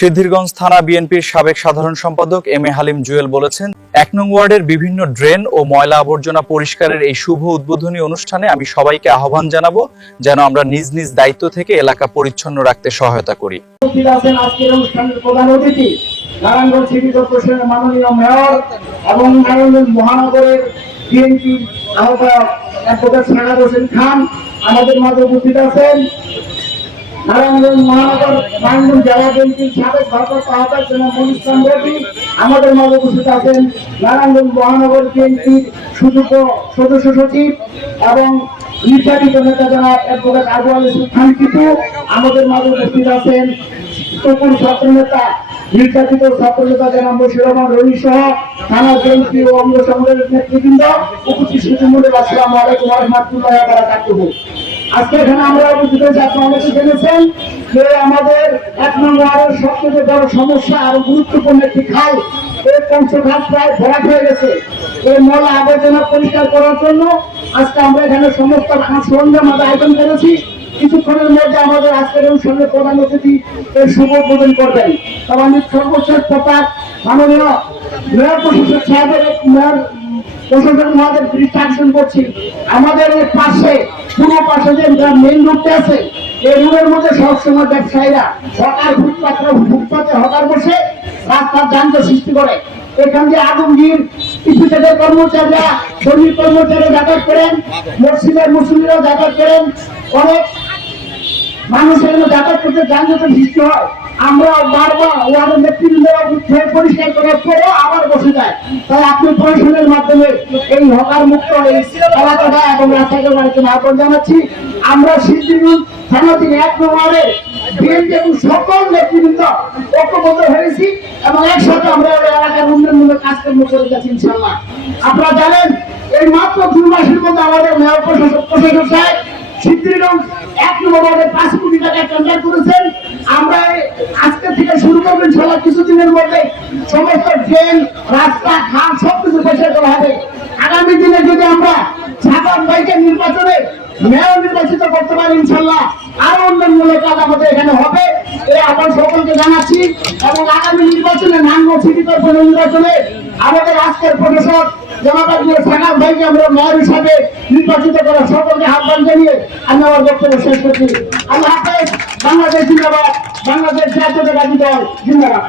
সিদ্ধিরগঞ্জ থানা বিএনপির সাবেক সাধারণ সম্পাদক এম এ হালিম জুয়েল বলেছেন, ১ নং ওয়ার্ডের বিভিন্ন ড্রেন ও ময়লা আবর্জনা পরিষ্কারের এই শুভ উদ্বোধনী অনুষ্ঠানে আমি সবাইকে আহ্বান জানাবো যেন আমরা নিজ নিজ দায়িত্ব থেকে এলাকা পরিচ্ছন্ন রাখতে সহায়তা করি। আজকের অনুষ্ঠানের প্রধান অতিথি নারায়ণগঞ্জ সিটি কর্পোরেশনের মাননীয় মেয়র এবং নারায়ণগঞ্জ মহানগরের বিএনপি আহ্বায়ক অ্যাডভোকেট সানাদ হোসেন খান আমাদের মাঝে উপস্থিত আছেন। নারায়ণগঞ্জ মহানগর নারায়ণগঞ্জ জেলা বিএনপির সাবেক ভারপ্রাপ্ত আহ্বায়ক জনাব মনির ইসলাম রবি আমাদের মাঝে উপস্থিত আছেন। নারায়ণগঞ্জ মহানগর বিএনপির সুযোগ্য সদস্য সচিব এবং নির্যাতিত নেতা জনাব অ্যাডভোকেট আবু আলী খান কিটু আমাদের মাঝে উপস্থিত আছেন। তপন ছাত্র নেতা নির্যাতিত ছাত্র নেতা জনাব বশির রহমান রনি সহ থানা বিএনপি ও অঙ্গ সংগঠনের নেতৃবৃন্দ উপস্থিত সুধীমণ্ডলী, আসসালামু আলাইকুম ওয়া রাহমাতুল্লাহি ওয়া বারাকাতুহু। আজকে এখানে আমরা উপস্থিত হয়েছি, আপনারা অনেকে জেনেছেন যে আমাদের ১ নং ওয়ার্ডের সবচেয়ে বড় সমস্যা আর গুরুত্বপূর্ণ একটি খাল, এই পঞ্চঘাট প্রায় ভরাট হয়ে গেছে। এই ময়লা আবর্জনা পরিষ্কার করার জন্য আজকে আমরা এখানে সমস্ত সরঞ্জাম আয়োজন করেছি। কিছুক্ষণের মধ্যে আমাদের আজকের অনুষ্ঠানের প্রধান অতিথি এর শুভ উদ্বোধন করবেন। তবে আমি সর্বশেষ কথা মাননীয় মেয়র প্রশাসক সাহেবের প্রশাসক মহাদের দৃষ্টি আকর্ষণ করছি। আমাদের এই পাশে পুরো পাশে যে মেইন রোডটা আছে, এই রোডের মধ্যে সবসময় ব্যবসায়ীরা হকার ফুটপাতে হকার বসে রাস্তার যানজট সৃষ্টি করে। এখান দিয়ে আগুনগির কৃষিক্ষেত্রের কর্মচারীরা, শ্রমিক কর্মচারীরা যাতায়াত করেন, মসজিদের মুসলিমরা যাতায়াত করেন, অনেক মানুষের যাতায়াত করতে যানজটের সৃষ্টি হয়। আমরা বারবার ওয়ার্ডের নেতৃবৃন্দরা পরিষ্কার করার পরেও আবার বসে যায়। তাই আপনি প্রশাসনের মাধ্যমে এই হকার মুক্ত এই এলাকাটা এবং রাস্তাঘাট আহ্বান জানাচ্ছি। আমরা সিদ্ধিরগঞ্জ থানা থেকে ১ নং ওয়ার্ডে বিএনপি এবং সকল নেতৃবৃন্দ ঐক্যবদ্ধ হয়েছি এবং একসাথে আমরা এলাকার উন্নয়নমূলক কাজকর্ম করে যাচ্ছি ইনশাআল্লাহ। আপনারা জানেন এই মাত্র ২ মাসের মধ্যে আমাদের মেয়র প্রশাসক সাহেব সিদ্ধিরগঞ্জ ১ নং ওয়ার্ডে ৫ কোটি টাকা টেন্ডার করেছেন। আমরা আজকে থেকে শুরু করবেন ইনশাআল্লাহ, কিছুদিনের মধ্যে সমস্ত ড্রেন, রাস্তা, খাল সবকিছু পরিষ্কার করা হবে। আগামী দিনে যদি আমরা সাধারণ ভাইকে নির্বাচনে মেয়র নির্বাচিত করতে পারি ইনশাআল্লাহ, আরো উন্নয়নমূলক কাজ আমাদের এখানে হবে। এই আহ্বান সকলকে জানাচ্ছি এবং আগামী নির্বাচনে নারায়ণগঞ্জ সিটি কর্পোরেশন নির্বাচনে আমাদের আজকের প্রশাসক জনাব সানাদ ভাইকে আমরা মেয়র হিসাবে নির্বাচিত করার সকলকে আহ্বান জানিয়ে আমি আমার বক্তব্য শেষ করছি। আল্লাহ হাফেজ। বাংলাদেশ জিন্দাবাদ। বাংলাদেশ জাতীয়তাবাদী দল জিন্দাবাদ।